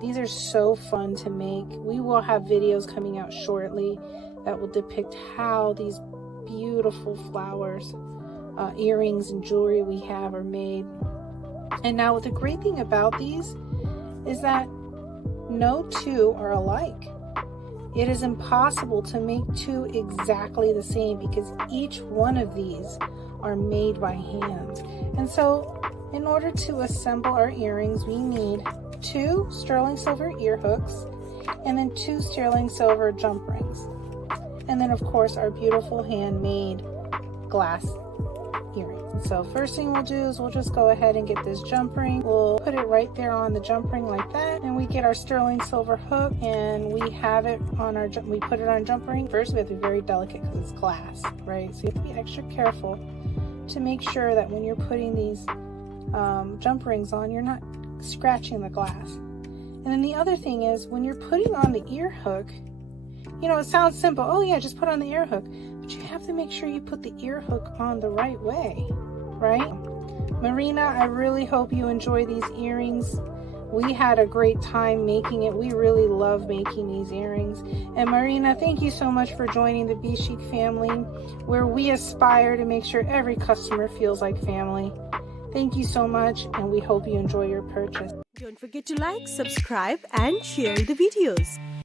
These are so fun to make. We will have videos coming out shortly that will depict how these beautiful flowers, earrings and jewelry we have are made. And now the great thing about these is that no two are alike. It is impossible to make two exactly the same because each one of these are made by hand. And so in order to assemble our earrings, we need 2 sterling silver ear hooks and then 2 sterling silver jump rings. And then of course our beautiful handmade glass earrings. So first thing we'll do is we'll just go ahead and get this jump ring. We'll put it right there on the jump ring like that, and we get our sterling silver hook and we have it on our we put it on jump ring. First we have to be very delicate because it's glass, right? So you have to be extra careful to make sure that when you're putting these jump rings on, you're not scratching the glass. And then the other thing is when you're putting on the ear hook, you know, it sounds simple. Oh yeah, just put on the ear hook. But you have to make sure you put the ear hook on the right way, right? Marina, I really hope you enjoy these earrings. We had a great time making it. We really love making these earrings. And Marina, thank you so much for joining the BeSheek family, where we aspire to make sure every customer feels like family. Thank you so much, and we hope you enjoy your purchase. Don't forget to like, subscribe, and share the videos.